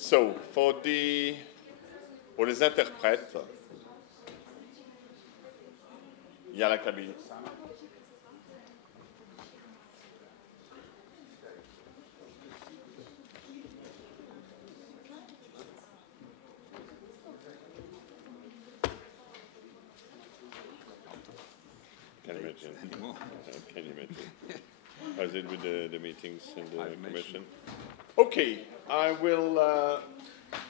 So, pour les interprètes, il y a la cabine. Can you imagine? Can you imagine? How is it with the meetings in the commission? Okay, I will.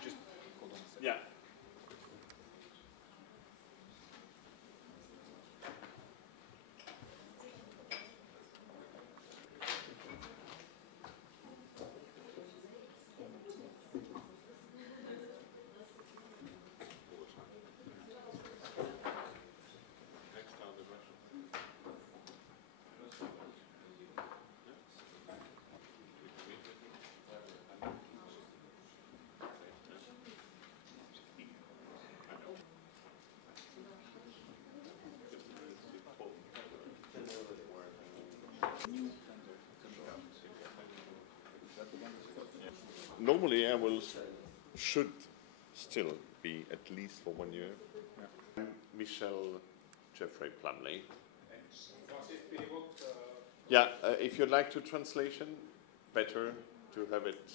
Just hold on a second. Yeah. Normally, I should still be at least for 1 year. I'm Michel Plumley. Yeah, if you'd like to translation, better to have it.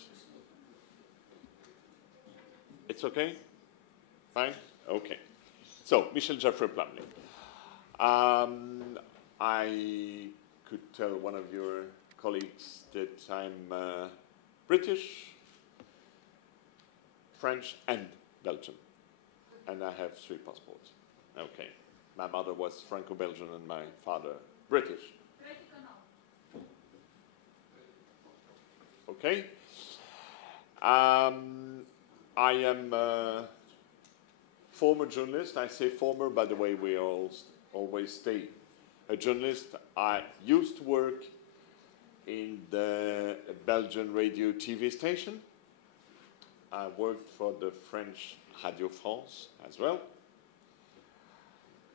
It's okay? Fine? Okay. So, Michel Plumley. I could tell one of your colleagues that I'm British, French and Belgian, and I have 3 passports. Okay, my mother was Franco-Belgian and my father British. Okay, I am a former journalist. I say former, by the way, we always stay a journalist. I used to work in the Belgian radio TV station. I worked for the French Radio France as well.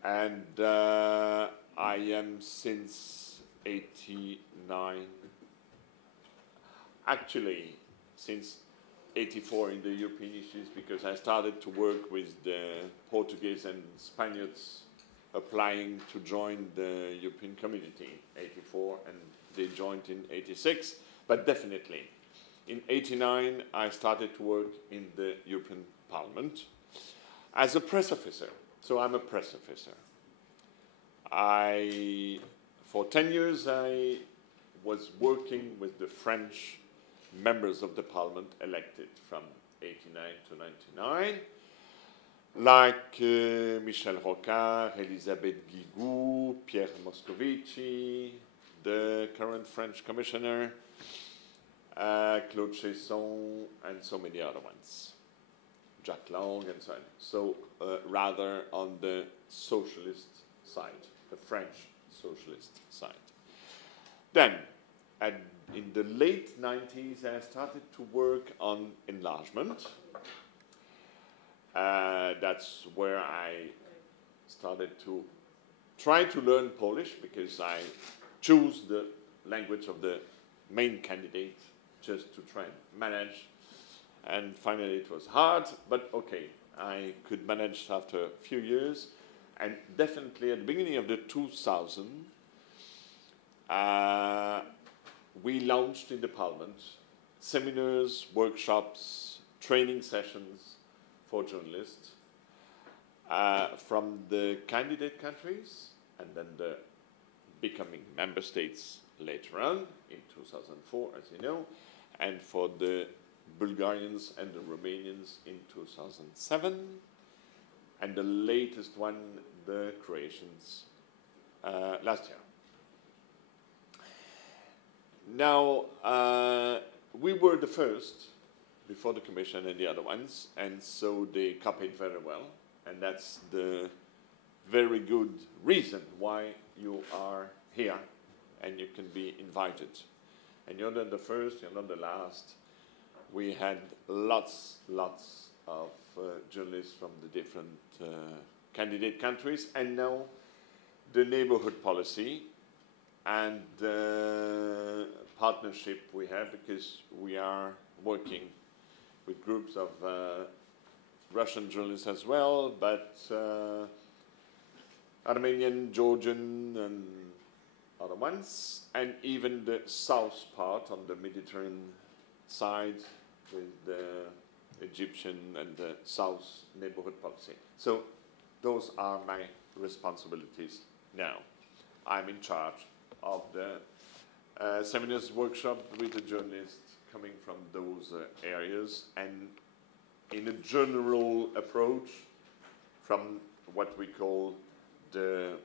And I am since 89, actually since 84 in the European issues, because I started to work with the Portuguese and Spaniards applying to join the European Community, 84, and they joined in 86, but definitely. In 89, I started to work in the European Parliament as a press officer. So I'm a press officer. For 10 years, I was working with the French members of the Parliament elected from 89 to 99, like Michel Rocard, Elisabeth Guigou, Pierre Moscovici, the current French commissioner, Claude Chesson, and so many other ones, Jacques Lang, and so on. So rather on the socialist side, the French socialist side. Then, in the late 90s, I started to work on enlargement. That's where I started to try to learn Polish, because I chose the language of the main candidate just to try and manage. And finally it was hard, but okay, I could manage after a few years. And definitely at the beginning of the 2000, we launched in the Parliament seminars, workshops, training sessions for journalists from the candidate countries and then the becoming member states later on in 2004, as you know, and for the Bulgarians and the Romanians in 2007, and the latest one, the Croatians, last year. Now, we were the first before the Commission and the other ones, and so they copied very well, and that's the very good reason why you are here and you can be invited. And you're not the first, you're not the last. We had lots of journalists from the different candidate countries, and now the neighborhood policy and the partnership we have, because we are working with groups of Russian journalists as well, but Armenian, Georgian, and other ones, and even the south part on the Mediterranean side with the Egyptian and the South neighborhood policy. So those are my responsibilities now. I'm in charge of the seminars workshop with the journalists coming from those areas, and in a general approach from what we call the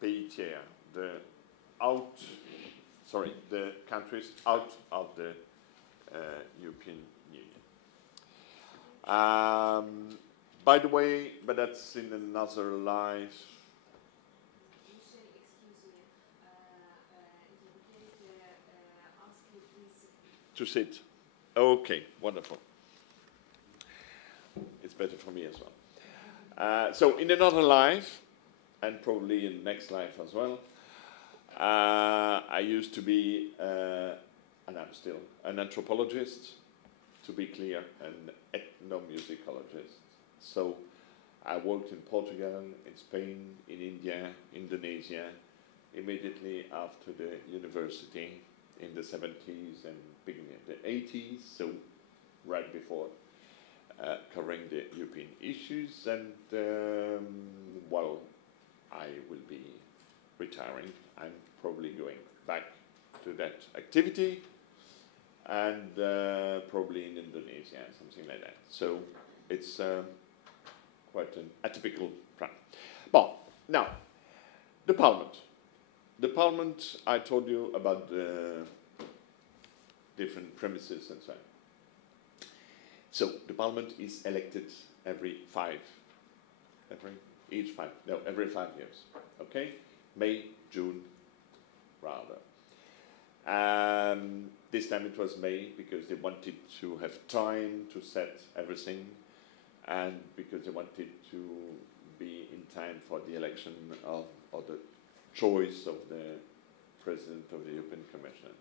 pays tiers, the countries out of the European Union. By the way, but that's in another life. Michel, excuse me. You can ask you please. To sit. Okay, wonderful. It's better for me as well. So in another life, and probably in the next life as well, I used to be, and I'm still, an anthropologist, to be clear, an ethnomusicologist. So I worked in Portugal, in Spain, in India, Indonesia, immediately after the university in the 70s and beginning of the 80s, so right before covering the European issues, and while I will be retiring, I'm probably going back to that activity, and probably in Indonesia, something like that. So it's quite an atypical plan. But now, the Parliament. The Parliament, I told you about the different premises and so on. So the Parliament is elected every 5 years. Okay, May, June, rather. This time it was May because they wanted to have time to set everything, and because they wanted to be in time for the election of, or the choice of the President of the European Commission.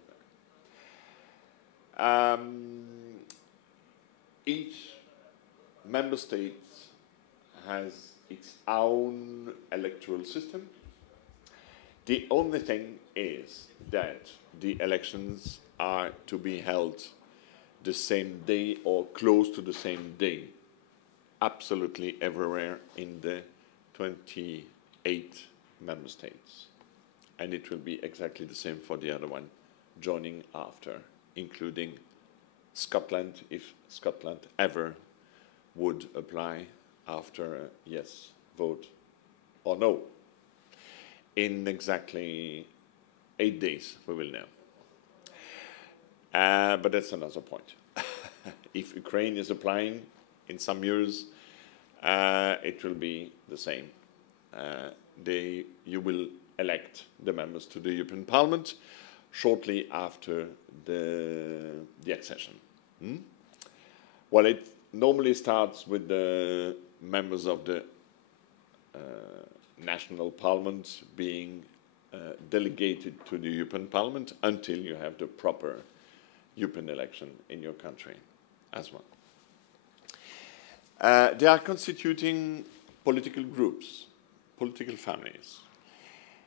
Each member state has its own electoral system. The only thing is that the elections are to be held the same day or close to the same day, absolutely everywhere in the 28 member states. And it will be exactly the same for the other one, joining after, including Scotland, if Scotland ever would apply after a yes vote or no. In exactly 8 days, we will know. But that's another point. If Ukraine is applying in some years, it will be the same. You will elect the members to the European Parliament shortly after the accession. Well, it normally starts with the members of the national parliament being delegated to the European Parliament until you have the proper European election in your country as well. They are constituting political groups, political families.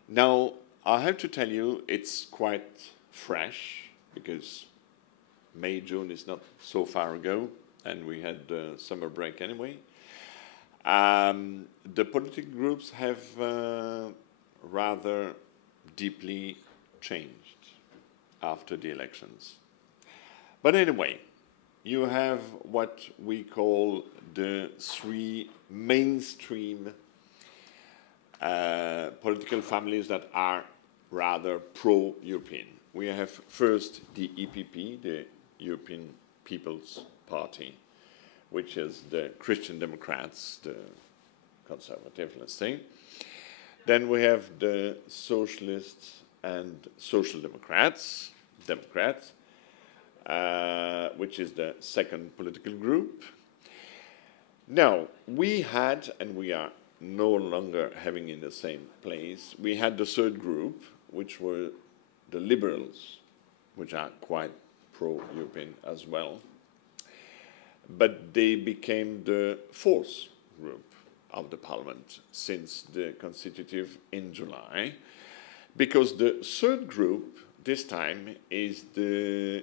Now, I have to tell you, it's quite fresh, because May, June is not so far ago, and we had the summer break anyway. The political groups have rather deeply changed after the elections. But anyway, you have what we call the 3 mainstream political families that are rather pro-European. We have first the EPP, the European People's Party, which is the Christian Democrats, the conservative, let's say. Then we have the Socialists and Social Democrats, which is the second political group. Now, we had, and we are no longer having in the same place, we had the third group, which were the Liberals, which are quite pro-European as well. but they became the fourth group of the parliament since the constitutive in July, because the third group this time is the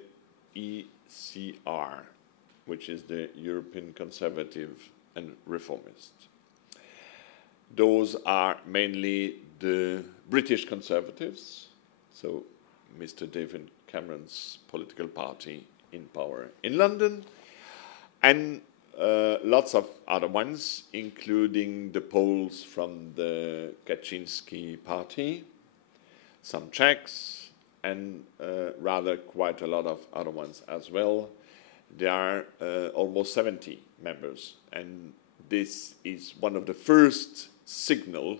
ECR, which is the European Conservative and Reformist. Those are mainly the British Conservatives, so Mr. David Cameron's political party in power in London, and lots of other ones, including the Poles from the Kaczynski party, some Czechs, and rather quite a lot of other ones as well. There are almost 70 members, and this is one of the first signal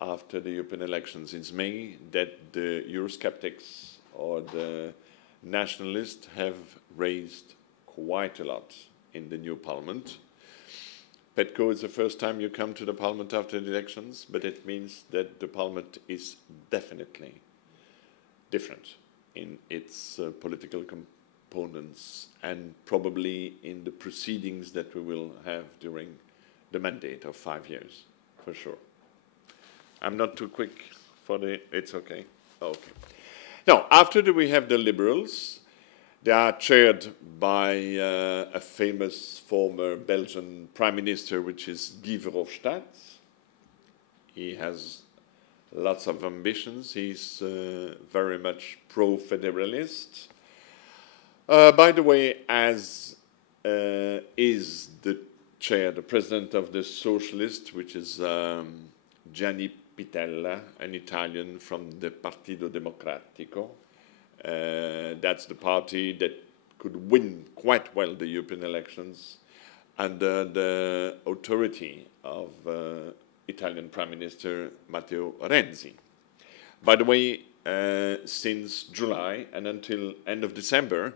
after the European elections in May that the Eurosceptics or the nationalists have raised quite a lot in the new parliament. Petco is the first time you come to the parliament after the elections, but it means that the parliament is definitely different in its political components and probably in the proceedings that we will have during the mandate of 5 years, for sure. I'm not too quick for the... It's okay? Okay. Now, after that we have the Liberals. They are chaired by a famous former Belgian prime minister, which is Guy Verhofstadt. He has lots of ambitions. He's very much pro-federalist. By the way, as is the chair, the president of the Socialist, which is Gianni Pittella, an Italian from the Partito Democratico. That's the party that could win quite well the European elections under the authority of Italian Prime Minister Matteo Renzi. By the way, since July and until end of December,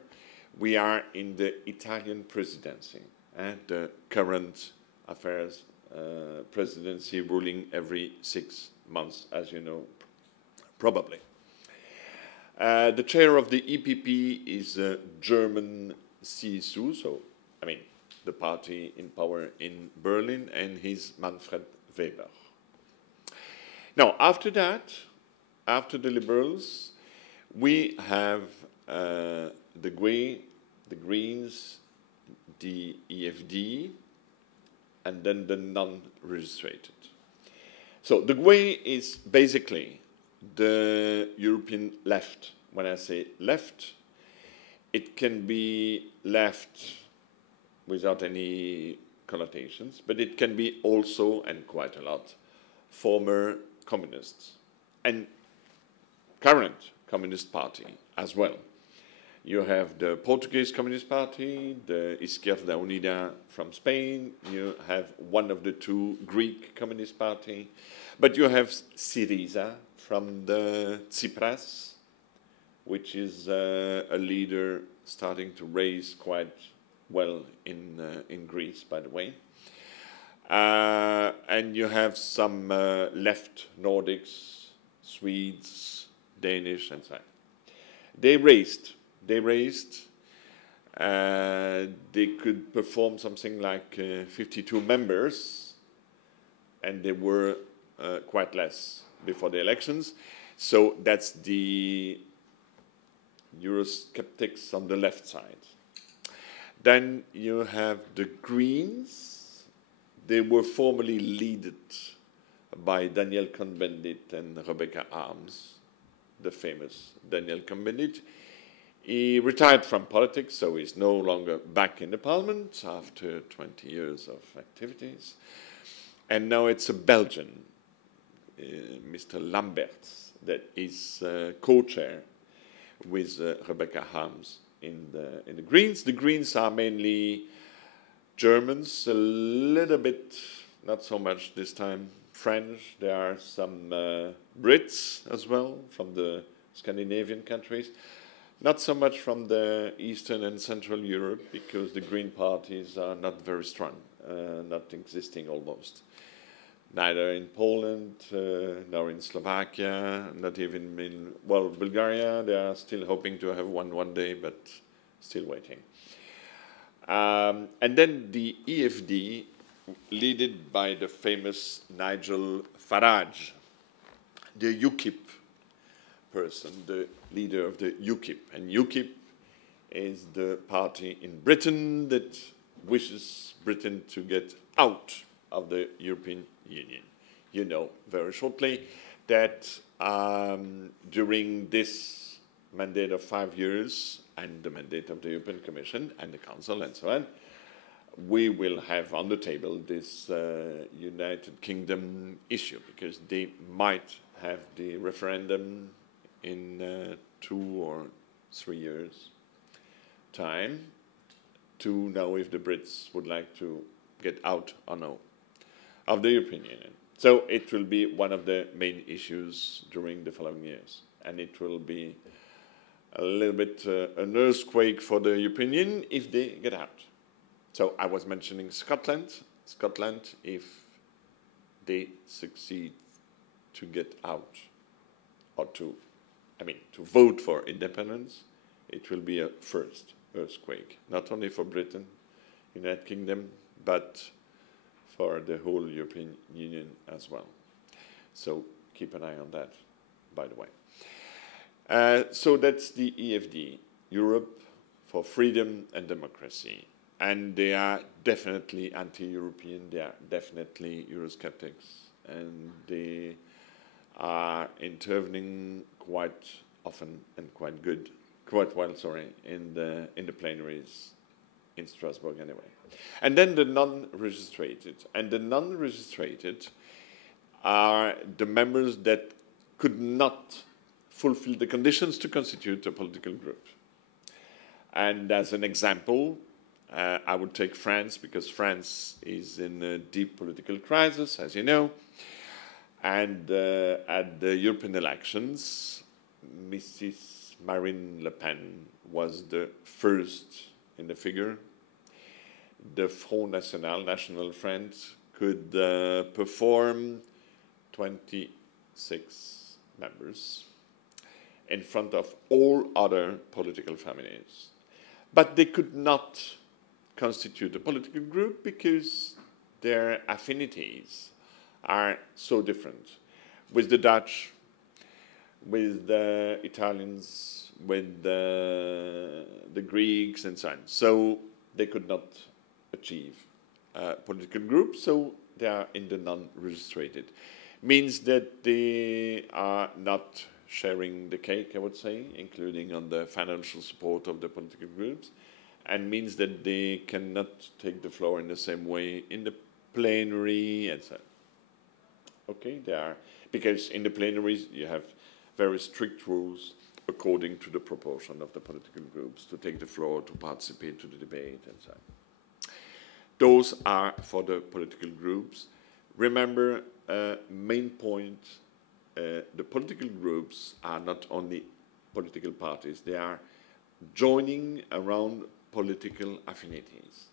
we are in the Italian presidency, the current affairs presidency ruling every 6 months, as you know, probably. The chair of the EPP is a German CSU, so, I mean, the party in power in Berlin, and he's Manfred Weber. Now, after that, after the Liberals, we have the GUE, the Greens, the EFD, and then the non-registered. So the GUE is basically the European left. When I say left, it can be left without any connotations, but it can be also, and quite a lot, former communists and current Communist Party as well. You have the Portuguese Communist Party, the Izquierda Unida from Spain, you have one of the two Greek Communist Party, but you have Syriza from the Tsipras, which is a leader starting to raise quite well in Greece, by the way. And you have some left Nordics, Swedes, Danish, and so on. They raised, they could perform something like 52 members, and they were quite less before the elections. So that's the Eurosceptics on the left side. Then you have the Greens. They were formerly led by Daniel Cohn-Bendit and Rebecca Harms, the famous Daniel Cohn-Bendit. He retired from politics, so he's no longer back in the parliament after 20 years of activities. And now it's a Belgian, Mr. Lamberts, that is co-chair with Rebecca Harms in the Greens. The Greens are mainly Germans, a little bit, not so much this time, French. There are some Brits as well from the Scandinavian countries. Not so much from the Eastern and Central Europe, because the Green parties are not very strong, not existing almost. Neither in Poland, nor in Slovakia, not even in, well, Bulgaria. They are still hoping to have one day, but still waiting. And then the EFD, led by the famous Nigel Farage, the UKIP person, the leader of the UKIP. And UKIP is the party in Britain that wishes Britain to get out of the European Union. You know very shortly that during this mandate of 5 years and the mandate of the European Commission and the Council and so on, we will have on the table this United Kingdom issue, because they might have the referendum in 2 or 3 years' time to know if the Brits would like to get out or no of the European Union. So it will be one of the main issues during the following years, and it will be a little bit an earthquake for the European Union if they get out. So I was mentioning Scotland. Scotland, if they succeed to get out or to vote for independence, it will be a first earthquake, not only for Britain, United Kingdom, but for the whole European Union as well. So keep an eye on that, by the way. So that's the EFD, Europe for Freedom and Democracy. And they are definitely anti-European, they are definitely Eurosceptics, and they are intervening quite often and quite well, in the plenaries in Strasbourg anyway. And then the non-registrated. And the non-registrated are the members that could not fulfill the conditions to constitute a political group. And as an example, I would take France, because France is in a deep political crisis, as you know. And at the European elections, Mrs. Marine Le Pen was the first in the figure. The Front National, National Front, could perform 26 members in front of all other political families. But they could not constitute a political group because their affinities are so different with the Dutch, with the Italians, with the Greeks, and so on. So they could not achieve a political group, so they are in the non-registrated. Means that they are not sharing the cake, I would say, including on the financial support of the political groups, and means that they cannot take the floor in the same way in the plenary, and so on. Okay, they are, because in the plenaries you have very strict rules according to the proportion of the political groups to take the floor, to participate to the debate, and so on. Those are for the political groups. Remember, main point, the political groups are not only political parties, they are joining around political affinities.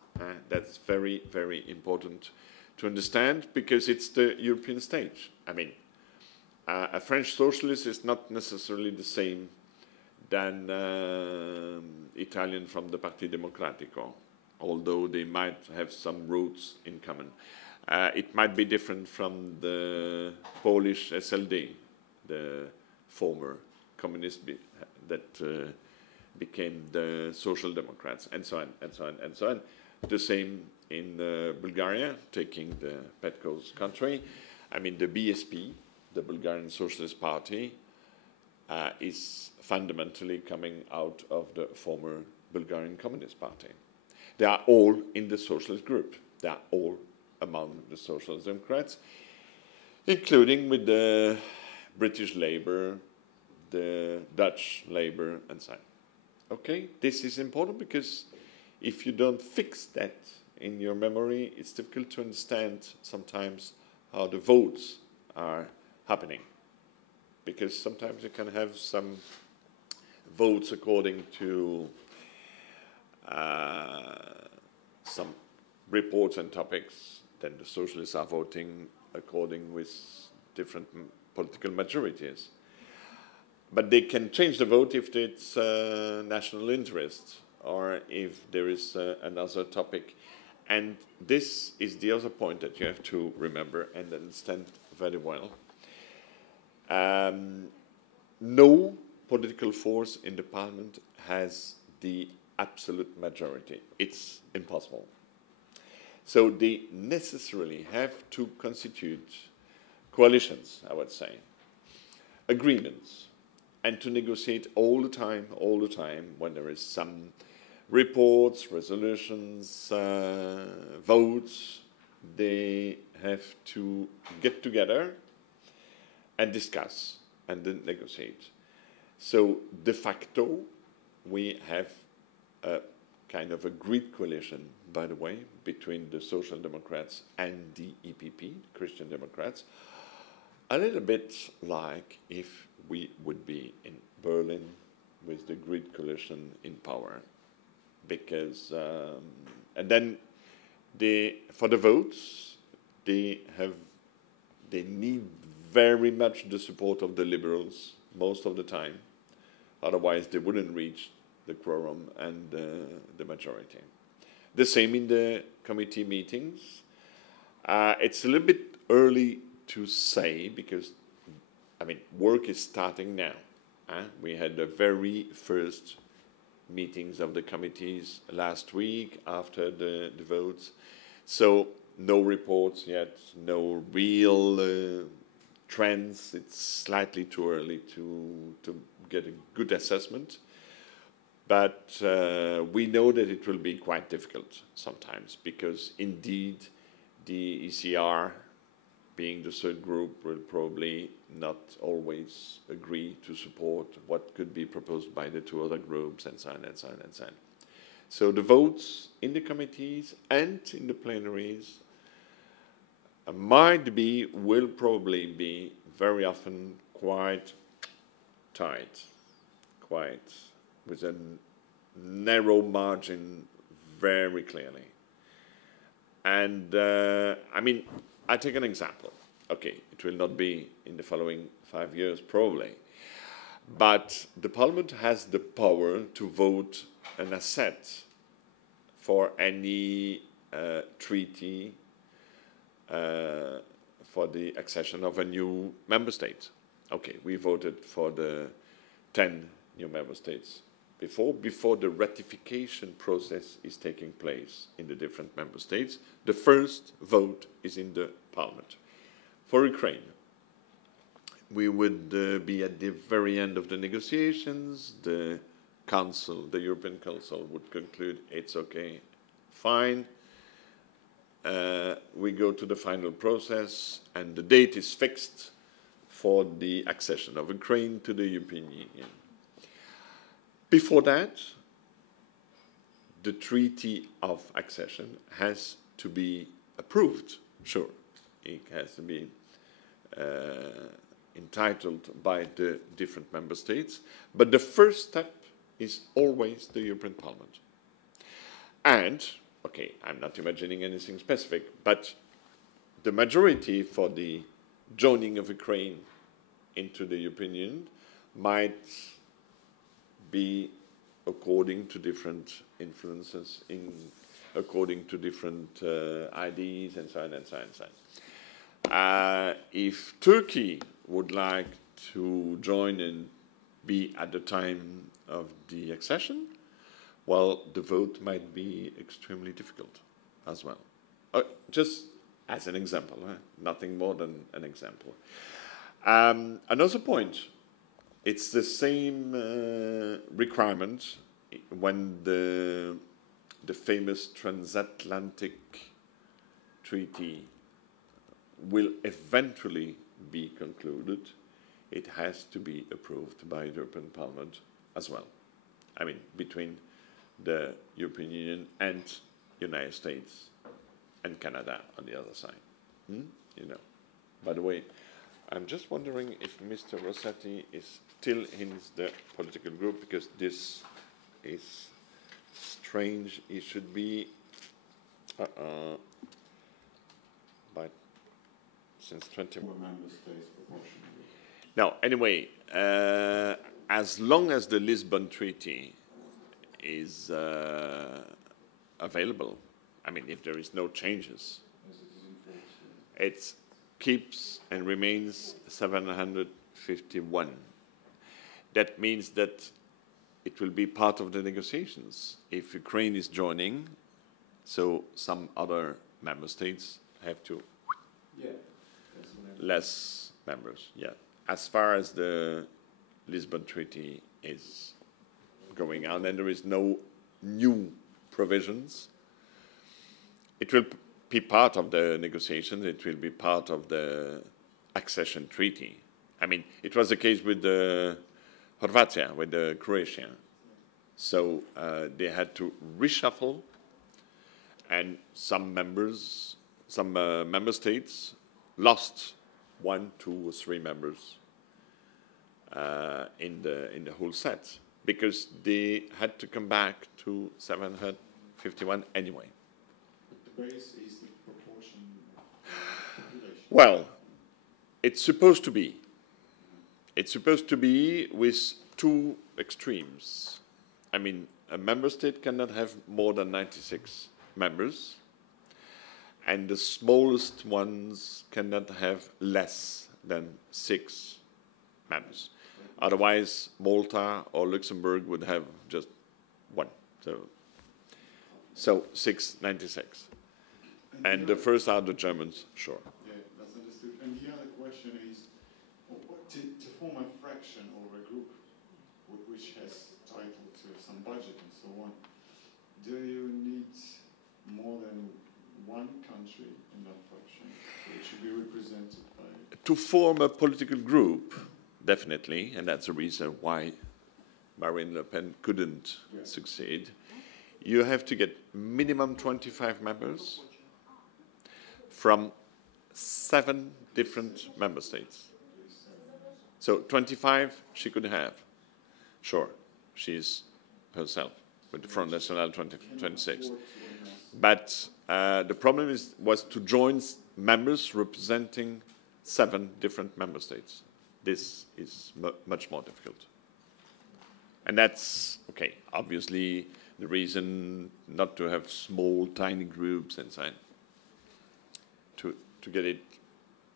That's very, very important to understand, because it's the European stage. I mean, a French socialist is not necessarily the same than Italian from the Partito Democratico, although they might have some roots in common. It might be different from the Polish SLD, the former communist that became the Social Democrats, and so on, and so on, and so on. The same in Bulgaria, taking the Petko's country. I mean, the BSP, the Bulgarian Socialist Party, is fundamentally coming out of the former Bulgarian Communist Party. They are all in the socialist group. They are all among the Social Democrats, including with the British Labour, the Dutch Labour, and so on. Okay, this is important, because if you don't fix that in your memory, it's difficult to understand sometimes how the votes are happening. Because sometimes you can have some votes according to some reports and topics, then the socialists are voting according with different political majorities. But they can change the vote if it's national interest or if there is another topic. And this is the other point that you have to remember and understand very well. No political force in the parliament has the absolute majority. It's impossible. So they necessarily have to constitute coalitions, I would say, agreements, and to negotiate all the time, when there is some reports, resolutions, votes. They have to get together and discuss and then negotiate. So de facto, we have a kind of a great coalition, by the way, between the Social Democrats and the EPP, Christian Democrats, a little bit like if we would be in Berlin with the great coalition in power. Because, and then for the votes, they need very much the support of the liberals most of the time. Otherwise, they wouldn't reach the quorum and the majority. The same in the committee meetings. It's a little bit early to say because, I mean, work is starting now. We had the very first meetings of the committees last week after the votes. So no reports yet, no real trends. It's slightly too early to get a good assessment. But we know that it will be quite difficult sometimes because indeed the ECR, being the third group, will probably not always agree to support what could be proposed by the two other groups, and so on, and so on, and so on. So the votes in the committees and in the plenaries will probably be very often quite tight, quite with a narrow margin very clearly. And I mean, I take an example. Okay, it will not be in the following 5 years probably, but the parliament has the power to vote an asset for any treaty for the accession of a new member state. Okay, we voted for the 10 new member states before the ratification process is taking place in the different member states. The first vote is in the parliament. For Ukraine, we would be at the very end of the negotiations. The Council, the European Council, would conclude it's okay, fine. We go to the final process, and the date is fixed for the accession of Ukraine to the European Union. Before that, the treaty of accession has to be approved, sure. It has to be entitled by the different member states, but the first step is always the European Parliament. And, okay, I'm not imagining anything specific, but the majority for the joining of Ukraine into the European Union might be according to different influences, according to different IDs, and so on, and so on, and so on. If Turkey would like to join and be at the time of the accession, well, the vote might be extremely difficult as well. Just as an example, nothing more than an example. Another point, it's the same requirement when the famous transatlantic treaty will eventually be concluded. It has to be approved by the European Parliament as well. I mean, between the European Union and United States and Canada on the other side. You know. By the way, I'm just wondering if Mr. Rossetti is still in the political group, because this is strange. He should be, but since 21 member states proportionally. Now, anyway, as long as the Lisbon Treaty is available. I mean, if there is no changes, it keeps and remains 751. That means that it will be part of the negotiations. If Ukraine is joining, so some other member states have to less members. Yeah, as far as the Lisbon Treaty is going on, and there is no new provisions. It will be part of the negotiations. It will be part of the accession treaty. I mean, it was the case with the Horvatia, with the Croatia. So they had to reshuffle, and some member states lost 1, 2, or 3 members in the whole set, because they had to come back to 751 anyway. But the base is the proportion of population. Well, it's supposed to be. It's supposed to be with 2 extremes. I mean, a member state cannot have more than 96 members, and the smallest ones cannot have less than 6 members. Otherwise, Malta or Luxembourg would have just 1. So 696. And the first are the Germans, sure. Yeah, that's understood. And the other question is, to form a fraction or a group which has title to some budget and so on, do you need more than 1 country in that fraction? So it should be represented by... To form a political group, definitely, and that's the reason why Marine Le Pen couldn't succeed, you have to get minimum 25 members from 7 different member states. So 25 she could have. Sure, she's herself with the Front National 26. But the problem was to join members representing 7 different member states. This is much more difficult. And that's, okay, obviously the reason not to have small, tiny groups and so on. To get it,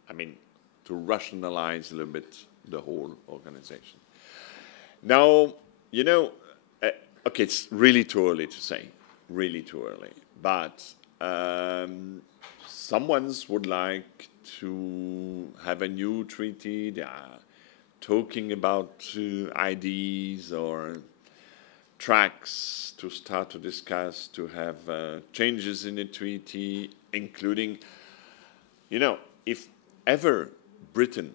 I mean, to rationalize a little bit the whole organization. Now, you know, okay, it's really too early to say, really too early. But some ones would like to have a new treaty. They are talking about ideas or tracks to start to discuss, to have changes in the treaty, including, you know, if ever Britain,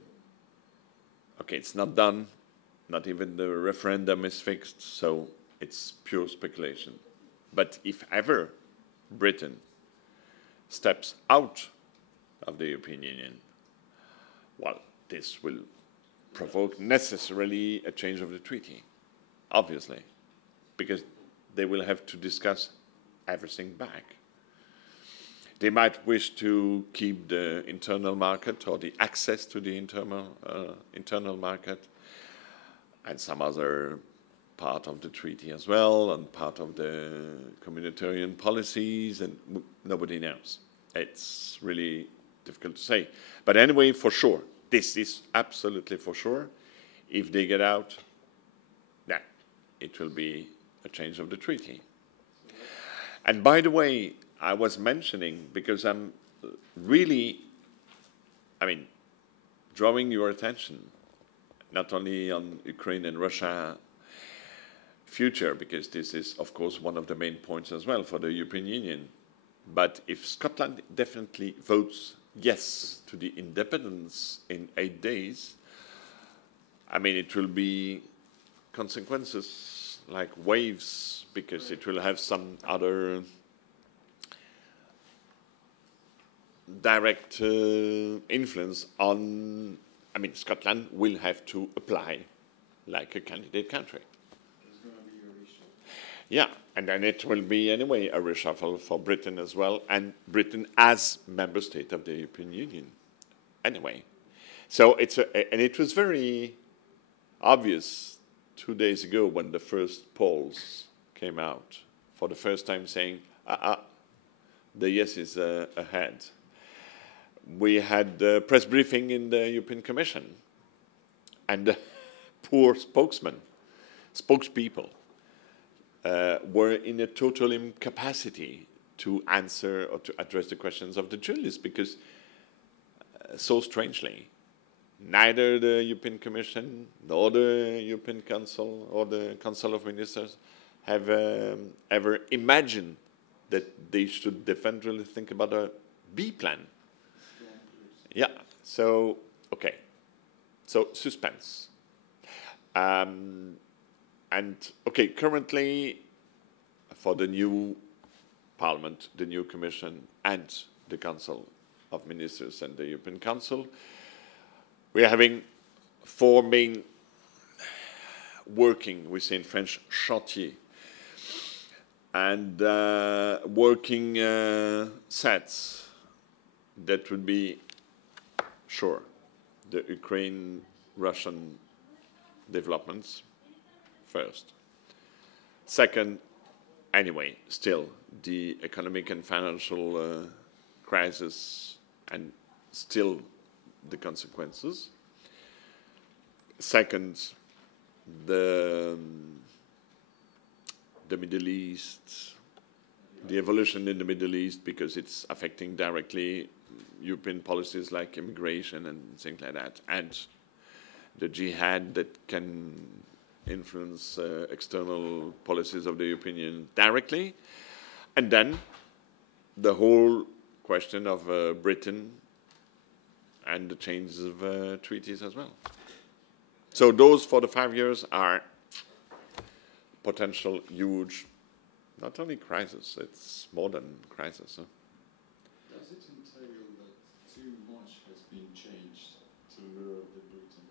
okay, it's not done, not even the referendum is fixed, so it's pure speculation. But if ever Britain steps out of the European Union, well, this will provoke necessarily a change of the treaty, obviously, because they will have to discuss everything back. They might wish to keep the internal market or the access to the internal market and some other part of the treaty as well, and part of the communitarian policies, and nobody knows. It's really difficult to say. But anyway, for sure, this is absolutely for sure. If they get out, then it will be a change of the treaty. And by the way, I was mentioning, because I'm really, I mean, drawing your attention, not only on Ukraine and Russia future, because this is, of course, one of the main points as well for the European Union. But if Scotland definitely votes yes to the independence in 8 days, I mean, it will be consequences like waves, because it will have some other direct influence on, I mean, Scotland will have to apply like a candidate country. There's going to be a reshuffle. Yeah, and then it will be anyway a reshuffle for Britain as well, and Britain as member state of the European Union anyway. So it's and it was very obvious 2 days ago when the first polls came out for the first time saying, the yes is ahead. We had a press briefing in the European Commission, and the poor spokespeople, were in a total incapacity to answer or to address the questions of the journalists, because so strangely, neither the European Commission nor the European Council or the Council of Ministers have ever imagined that they should definitely think about a B plan. Yeah, so, okay. So, suspense. And, okay, currently, for the new Parliament, the new Commission, and the Council of Ministers and the European Council, we are having four main working, we say in French, chantiers, and working sets that would be, sure, the Ukraine-Russian developments first. Second, anyway, still the economic and financial crisis and still the consequences. Second, the Middle East, the evolution in the Middle East, because it's affecting directly European policies like immigration and things like that, and the jihad that can influence external policies of the European Union directly, and then the whole question of Britain and the changes of treaties as well. So those for the 5 years are potential huge, not only crisis, it's more than crisis. Huh? Does it entail that too much has been changed to lure the Britain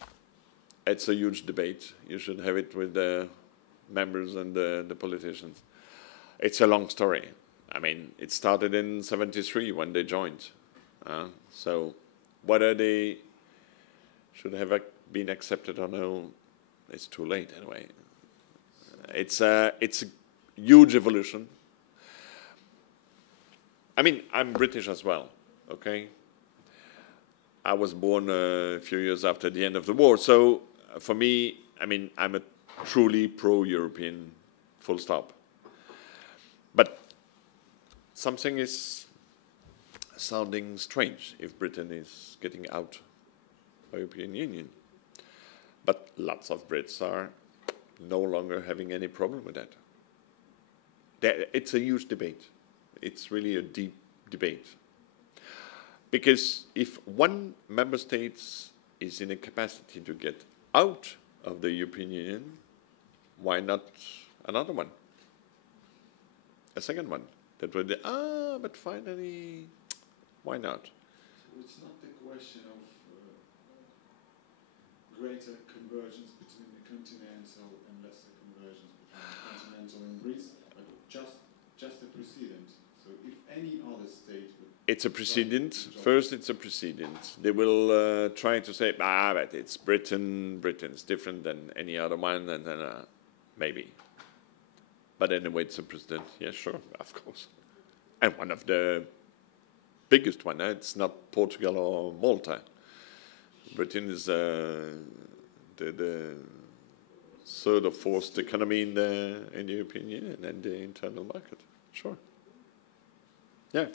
in? It's a huge debate. You should have it with the members and the politicians. It's a long story. I mean, it started in '73 when they joined. So whether they should have been accepted or no, it's too late anyway. It's a huge evolution. I mean, I'm British as well, okay? I was born a few years after the end of the war, so for me, I mean, I'm a truly pro-European, full stop. But something is sounding strange if Britain is getting out of the European Union. But lots of Brits are no longer having any problem with that. It's a huge debate. It's really a deep debate. Because if one member state is in a capacity to get out of the European Union, why not another one? A second one. That would be, but finally, why not? So it's not the question of greater convergence between the continental and lesser convergence between the continental and Greece, but just a precedent. So if any other state would... It's a precedent. First, it's a precedent. They will try to say, but it's Britain. Britain's different than any other one, and then maybe. But anyway, it's a precedent. Yeah, sure, of course. And one of the biggest one. It's not Portugal or Malta. Britain is the third or fourth economy in the European Union and the internal market. Sure. Yeah.